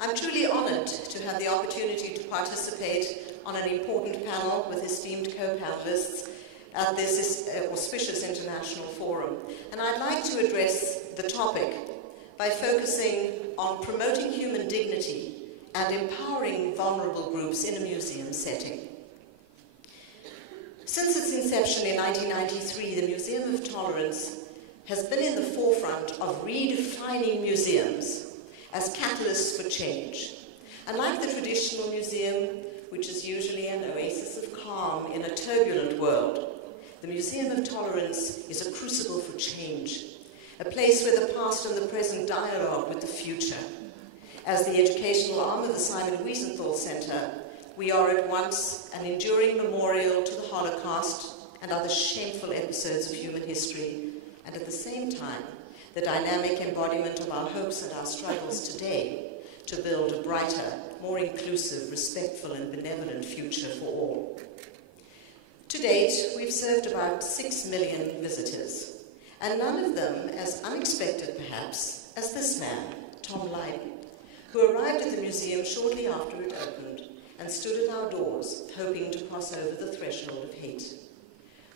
I'm truly honoured to have the opportunity to participate on an important panel with esteemed co-panelists at this auspicious international forum. And I'd like to address the topic by focusing on promoting human dignity and empowering vulnerable groups in a museum setting. Since its inception in 1993, the Museum of Tolerance has been in the forefront of redefining museums as catalysts for change. Unlike the traditional museum, which is usually an oasis of calm in a turbulent world, the Museum of Tolerance is a crucible for change, a place where the past and the present dialogue with the future. As the educational arm of the Simon Wiesenthal Center, we are at once an enduring memorial to the Holocaust and other shameful episodes of human history, and at the same time, the dynamic embodiment of our hopes and our struggles today to build a brighter, more inclusive, respectful, and benevolent future for all. To date, we've served about 6 million visitors, and none of them as unexpected, perhaps, as this man, Tom Lydon, who arrived at the museum shortly after it opened and stood at our doors, hoping to cross over the threshold of hate.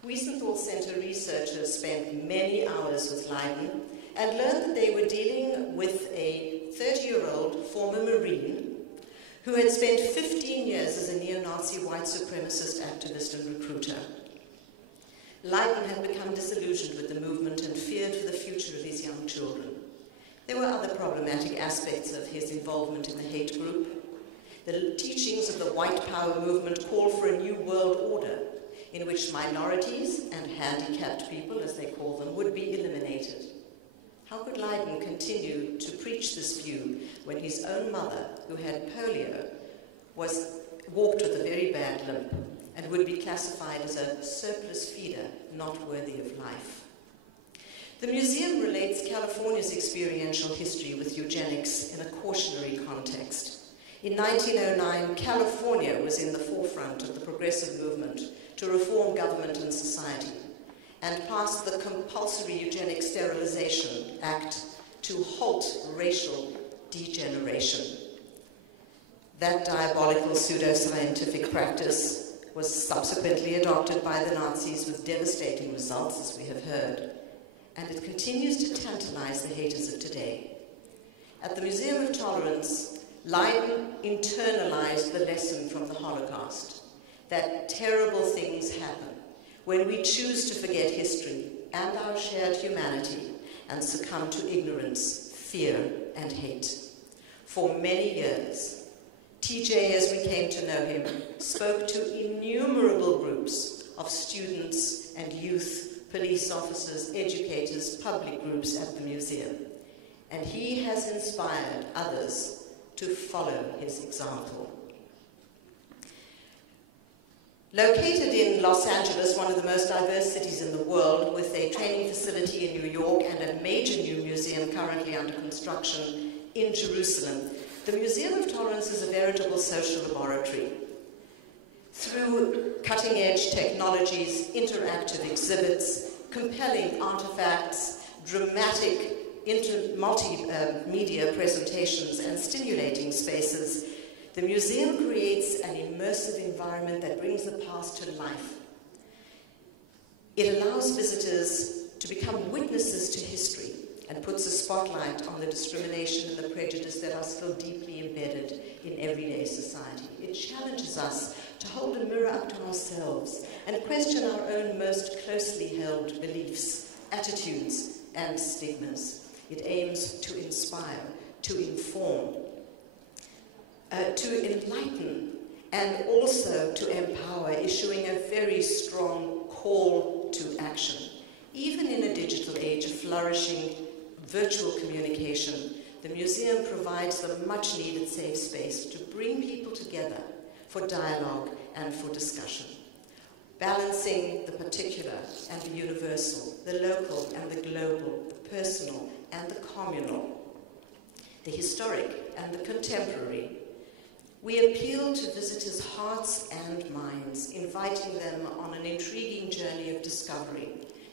Wiesenthal Center researchers spent many hours with Lydon and learned that they were dealing with a 30-year-old former Marine who had spent 15 years as a neo-Nazi white supremacist activist and recruiter. Lydon had become disillusioned with the movement and feared for the future of his young children. There were other problematic aspects of his involvement in the hate group. The teachings of the white power movement call for a new world order in which minorities and handicapped people, as they call them, would be eliminated. How could Lydon continue to preach this view when his own mother, who had polio, walked with a very bad limp and would be classified as a surplus feeder not worthy of life? The museum relates California's experiential history with eugenics in a cautionary context. In 1909, California was in the forefront of the progressive movement to reform government and society and passed the Compulsory Eugenic Sterilization Act to halt racial degeneration. That diabolical pseudoscientific practice was subsequently adopted by the Nazis with devastating results, as we have heard, and it continues to tantalize the haters of today. At the Museum of Tolerance, Lydon internalized the lesson from the Holocaust, that terrible things happen when we choose to forget history and our shared humanity and succumb to ignorance, fear, and hate. For many years, TJ, as we came to know him, spoke to innumerable groups of students and youth, police officers, educators, public groups at the museum. And he has inspired others to follow his example. Located in Los Angeles, one of the most diverse cities in the world, with a training facility in New York and a major new museum currently under construction in Jerusalem, the Museum of Tolerance is a veritable social laboratory. Through cutting-edge technologies, interactive exhibits, compelling artifacts, dramatic multimedia presentations, and stimulating spaces, the museum creates an immersive environment that brings the past to life. It allows visitors to become witnesses to history and puts a spotlight on the discrimination and the prejudice that are still deeply embedded in everyday society. It challenges us to hold a mirror up to ourselves and question our own most closely held beliefs, attitudes, and stigmas. It aims to inspire, to inform, to enlighten, and also to empower, issuing a very strong call to action. Even in a digital age of flourishing virtual communication, the museum provides the much-needed safe space to bring people together for dialogue and for discussion, balancing the particular and the universal, the local and the global, the personal and the communal, the historic and the contemporary. We appeal to visitors' hearts and minds, inviting them on an intriguing journey of discovery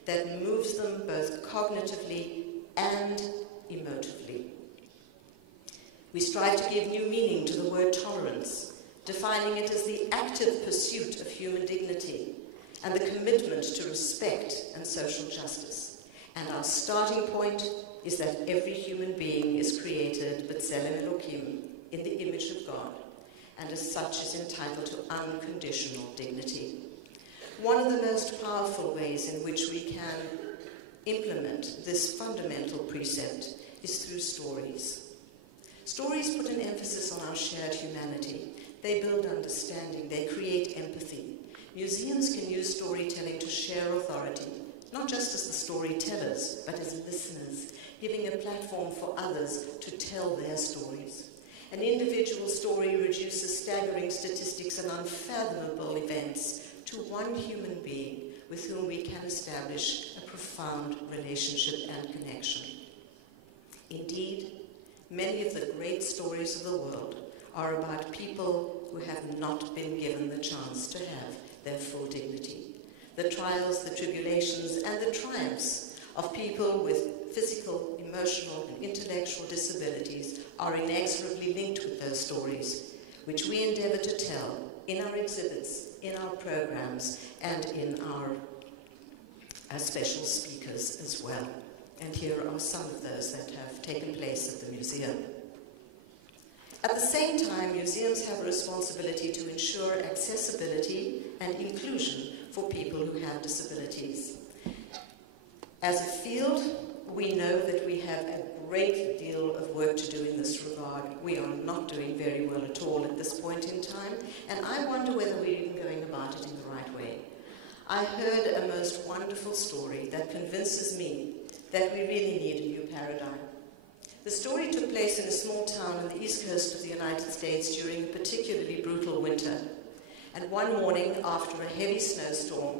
that moves them both cognitively and emotively. We strive to give new meaning to the word tolerance, defining it as the active pursuit of human dignity and the commitment to respect and social justice. And our starting point is that every human being is created b'tselem Elohim, in the image of God, and as such is entitled to unconditional dignity. One of the most powerful ways in which we can implement this fundamental precept is through stories. Stories put an emphasis on our shared humanity. They build understanding, they create empathy. Museums can use storytelling to share authority, not just as the storytellers, but as listeners, giving a platform for others to tell their stories. An individual story reduces staggering statistics and unfathomable events to one human being with whom we can establish a profound relationship and connection. Indeed, many of the great stories of the world are about people who have not been given the chance to have their full dignity. The trials, the tribulations, and the triumphs of people with physical, emotional, and intellectual disabilities are inexorably linked with those stories, which we endeavor to tell in our exhibits, in our programs, and in our special speakers as well. And here are some of those that have taken place at the museum. At the same time, museums have a responsibility to ensure accessibility and inclusion for people who have disabilities. As a field, we know that we have a great deal of work to do in this regard. We are not doing very well at all at this point in time, and I wonder whether we're even going about it in the right way. I heard a most wonderful story that convinces me that we really need a new paradigm. The story took place in a small town on the east coast of the United States during a particularly brutal winter. And one morning, after a heavy snowstorm,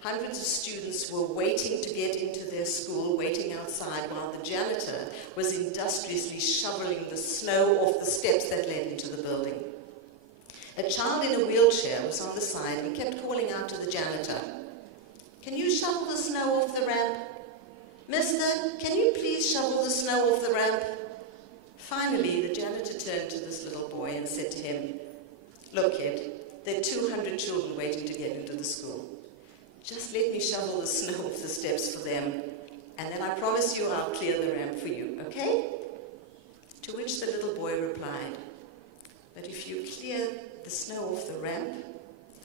hundreds of students were waiting to get into their school, waiting outside while the janitor was industriously shoveling the snow off the steps that led into the building. A child in a wheelchair was on the side and kept calling out to the janitor, "Can you shovel the snow off the ramp? Mister, can you please shovel the snow off the ramp?" Finally, the janitor turned to this little boy and said to him, "Look, kid, there are 200 children waiting to get into the school. Just let me shovel the snow off the steps for them, and then I promise you I'll clear the ramp for you, okay?" To which the little boy replied, "But if you clear the snow off the ramp,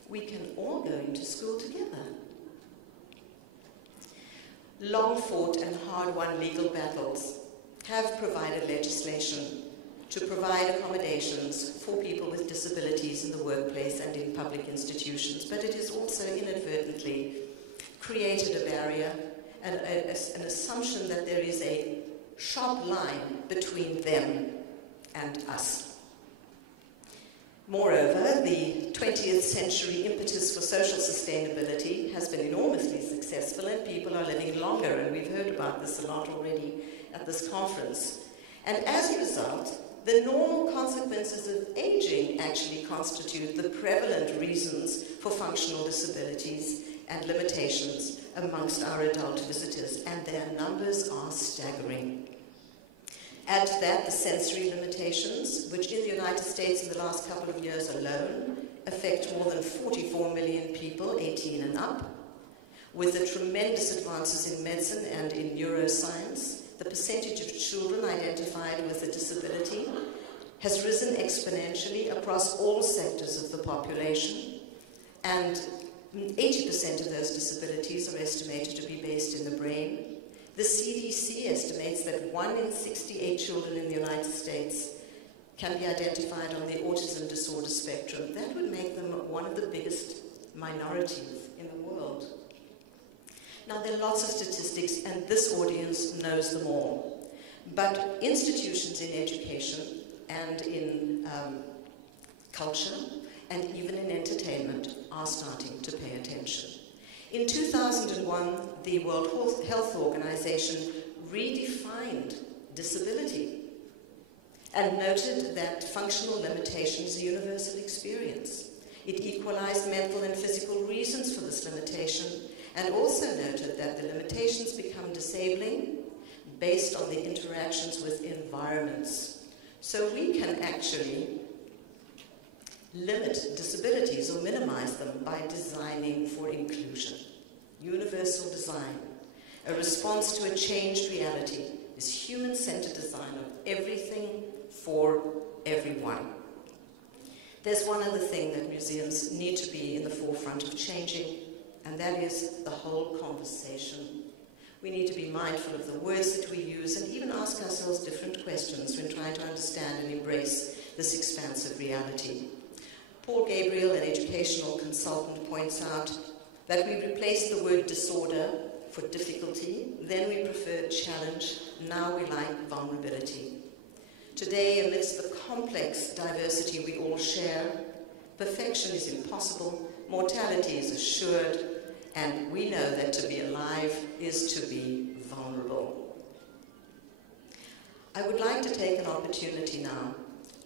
we can all go into school together." Long-fought and hard-won legal battles have provided legislation to provide accommodations for people with disabilities in the workplace and in public institutions, but it has also inadvertently created a barrier and an assumption that there is a sharp line between them and us. Moreover, the 20th century impetus for social sustainability has been enormously successful, and people are living longer, and we've heard about this a lot already at this conference. And as a result, the normal consequences of aging actually constitute the prevalent reasons for functional disabilities and limitations amongst our adult visitors, and their numbers are staggering. Add to that the sensory limitations, which in the United States in the last couple of years alone affect more than 44 million people, 18 and up. With the tremendous advances in medicine and in neuroscience, the percentage of children identified with a disability has risen exponentially across all sectors of the population, and 80% of those disabilities are estimated to be based in the brain. The CDC estimates that 1 in 68 children in the United States can be identified on the autism disorder spectrum. That would make them one of the biggest minorities in the world. Now, there are lots of statistics, and this audience knows them all. But institutions in education and in culture and even in entertainment are starting to pay attention. In 2001, the World Health Organization redefined disability and noted that functional limitation is a universal experience. It equalized mental and physical reasons for this limitation, and also noted that the limitations become disabling based on the interactions with environments So we can actually limit disabilities or minimize them by designing for inclusion. Universal design, a response to a changed reality, is human-centered design of everything for everyone. There's one other thing that museums need to be in the forefront of changing, and that is the whole conversation. We need to be mindful of the words that we use and even ask ourselves different questions when trying to understand and embrace this expansive reality. Paul Gabriel, an educational consultant, points out that we replace the word disorder for difficulty, then we prefer challenge, now we like vulnerability. Today, amidst the complex diversity we all share, perfection is impossible, mortality is assured, and we know that to be alive is to be vulnerable. I would like to take an opportunity now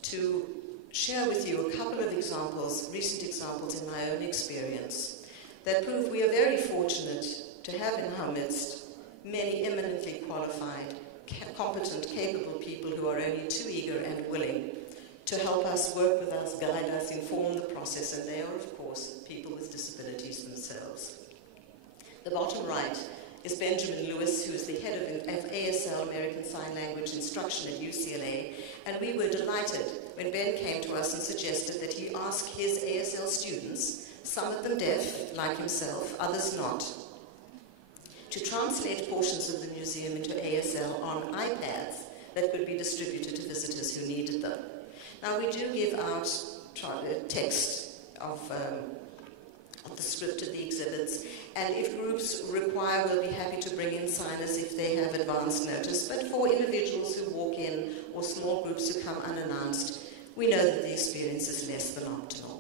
to share with you a couple of examples, recent examples in my own experience, that prove we are very fortunate to have in our midst many eminently qualified, competent, capable people who are only too eager and willing to help us, work with us, guide us, inform the process, and they are, of course, people with disabilities themselves. The bottom right is Benjamin Lewis, who is the head of ASL, American Sign Language Instruction at UCLA, and we were delighted when Ben came to us and suggested that he ask his ASL students, some of them deaf, like himself, others not, to translate portions of the museum into ASL on iPads that could be distributed to visitors who needed them. Now, we do give out text of the script of the exhibits, and if groups require, we'll be happy to bring in signers if they have advance notice, but for individuals who walk in or small groups who come unannounced, we know that the experience is less than optimal.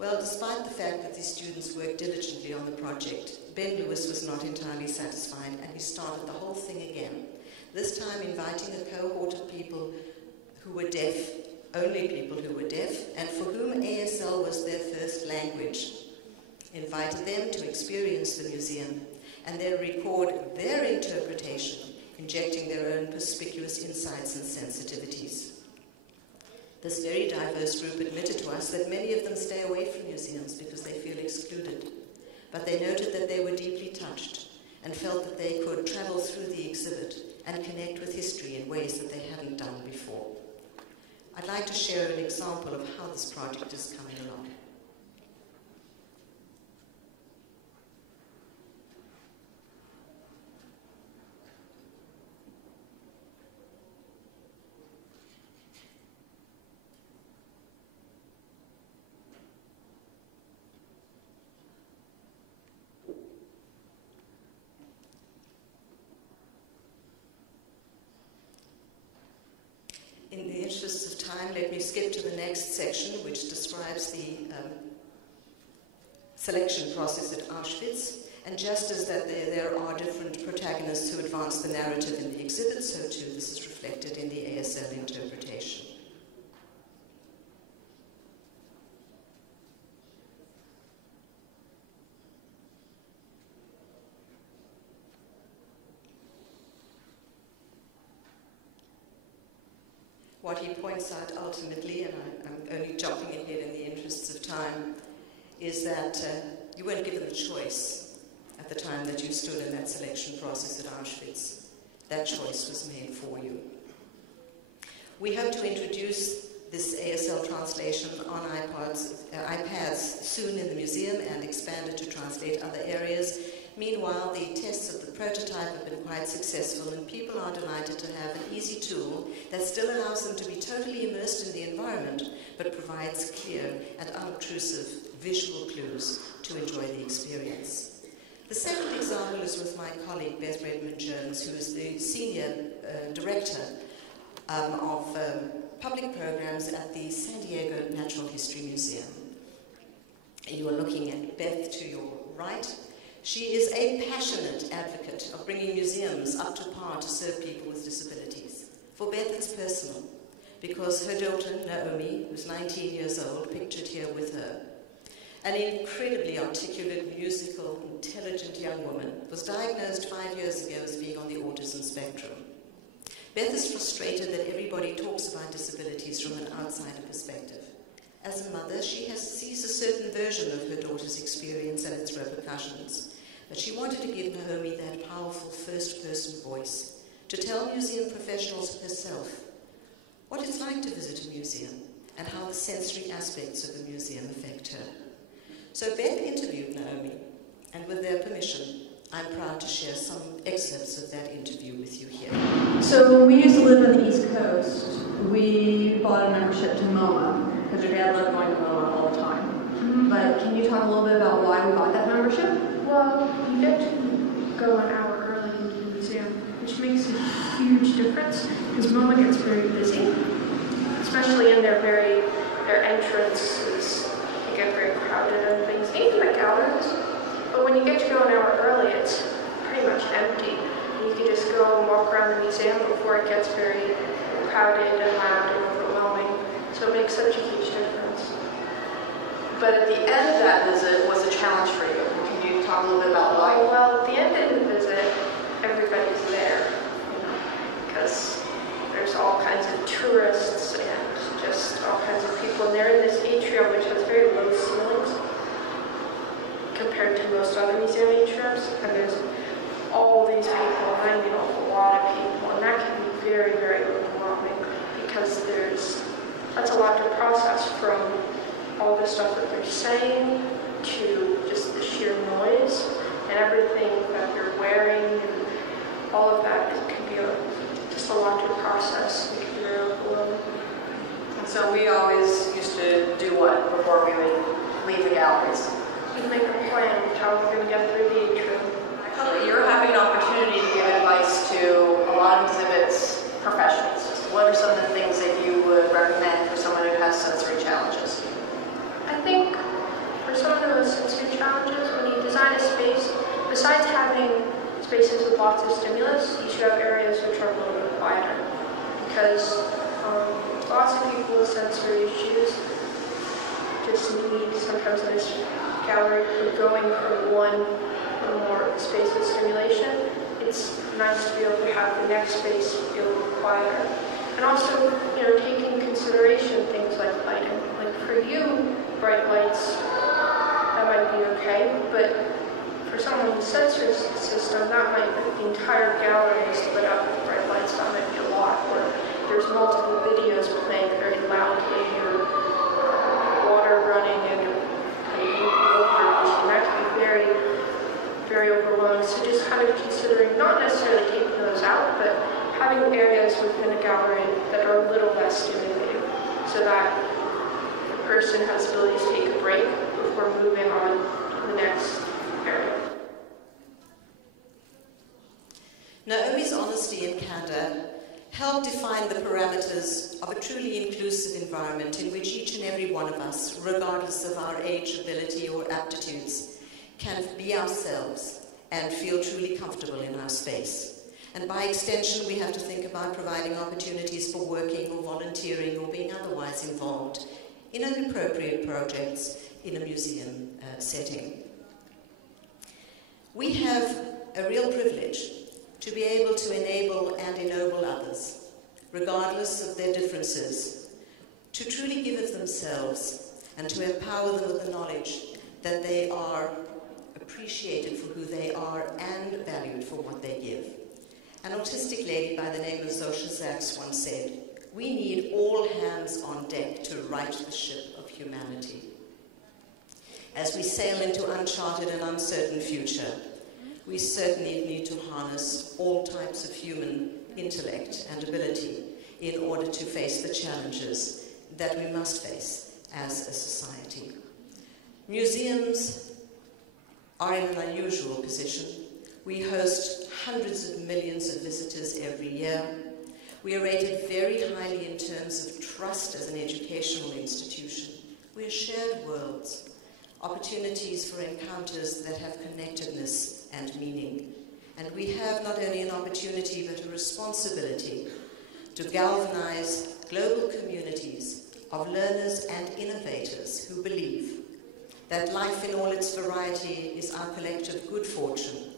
Well, despite the fact that these students worked diligently on the project, Ben Lewis was not entirely satisfied, and he started the whole thing again, this time inviting a cohort of people who were deaf, only people who were deaf, and for whom ASL was their first language, invited them to experience the museum and then record their interpretation, injecting their own perspicuous insights and sensitivities. This very diverse group admitted to us that many of them stay away from museums because they feel excluded, but they noted that they were deeply touched and felt that they could travel through the exhibit and connect with history in ways that they hadn't done before. I'd like to share an example of how this project is coming along. In the interests of time, let me skip to the next section, which describes the selection process at Auschwitz. And just as that there are different protagonists who advance the narrative in the exhibit, so too this is reflected in the ASL interpretation. What he points out ultimately, and I'm only jumping ahead in the interests of time, is that you weren't given a choice at the time that you stood in that selection process at Auschwitz. That choice was made for you. We hope to introduce this ASL translation on iPads soon in the museum and expand it to translate other areas. Meanwhile, the tests of the prototype have been quite successful, and people are delighted to have an easy tool that still allows them to be totally immersed in the environment, but provides clear and unobtrusive visual clues to enjoy the experience. The second example is with my colleague Beth Redmond-Jones, who is the Senior Director of Public Programs at the San Diego Natural History Museum. You are looking at Beth to your right. She is a passionate advocate of bringing museums up to par to serve people with disabilities. For Beth, it's personal, because her daughter, Naomi, who's 19 years old, pictured here with her, an incredibly articulate, musical, intelligent young woman, was diagnosed 5 years ago as being on the autism spectrum. Beth is frustrated that everybody talks about disabilities from an outsider perspective. As a mother, she sees a certain version of her daughter's experience and its repercussions, but she wanted to give Naomi that powerful first-person voice to tell museum professionals herself what it's like to visit a museum and how the sensory aspects of a museum affect her. So Beth interviewed Naomi, and with their permission, I'm proud to share some excerpts of that interview with you here. So when we used to live on the East Coast, we bought a membership to MoMA, because your dad loved going to MoMA all the time. Mm-hmm. But can you talk a little bit about why we bought that membership? Well, you get to go an hour early into the museum, which makes a huge difference, because MoMA gets very busy, especially in their entrances. They get very crowded and things, even the galleries. But when you get to go an hour early, it's pretty much empty. You can just go and walk around the museum before it gets very crowded and loud and overwhelming. So it makes such a huge difference. But at the end of that visit was a challenge for you. Can you talk a little bit about why? Well, at the end of the visit, everybody's there, because there's all kinds of tourists and just all kinds of people. And they're in this atrium, which has very low ceilings compared to most other museum atriums, and there's all these people, and I mean a lot of people, and that can be very, very overwhelming, because that's a lot to process, from all the stuff that they're saying to just the sheer noise and everything that they're wearing, and all of that can be just a lot to process. It can be very overwhelming. And so we always used to do what before we would leave the galleries? We'd make a plan of how we're going to get through the atrium. I feel that you're having an opportunity to give advice to a lot of exhibits professionals. What are some of the things that you would recommend for someone who has sensory challenges? I think for someone who has sensory challenges, when you design a space, besides having spaces with lots of stimulus, you should have areas which are a little bit quieter. Because lots of people with sensory issues just need sometimes in this gallery, going from one or more space of stimulation. It's nice to be able to have the next space be a little quieter. And also, take into consideration things like lighting. Like for you, bright lights, that might be okay, but for someone with a sensory system, that might be the entire gallery is lit up with bright lights, that might be a lot. Or there's multiple videos playing very loudly, or water running, and that can be very, very overwhelming. So just kind of considering, not necessarily taking those out, but having areas within a gallery that are a little less stimulating, so that the person has the ability to take a break before moving on to the next area. Naomi's honesty and candor help define the parameters of a truly inclusive environment in which each and every one of us, regardless of our age, ability, or aptitudes, can be ourselves and feel truly comfortable in our space. And by extension, we have to think about providing opportunities for working or volunteering or being otherwise involved in appropriate projects in a museum setting. We have a real privilege to be able to enable and ennoble others, regardless of their differences, to truly give of themselves and to empower them with the knowledge that they are appreciated for who they are and valued for what they give. An autistic lady by the name of Zosha Zaks once said, "We need all hands on deck to right the ship of humanity." As we sail into uncharted and uncertain future, we certainly need to harness all types of human intellect and ability in order to face the challenges that we must face as a society. Museums are in an unusual position. We host hundreds of millions of visitors every year. We are rated very highly in terms of trust as an educational institution. We are shared worlds, opportunities for encounters that have connectedness and meaning. And we have not only an opportunity but a responsibility to galvanize global communities of learners and innovators who believe that life in all its variety is our collective good fortune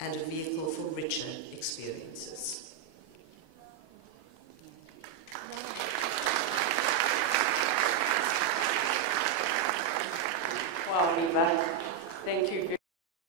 and a vehicle for richer experiences. Wow, Liba. Thank you.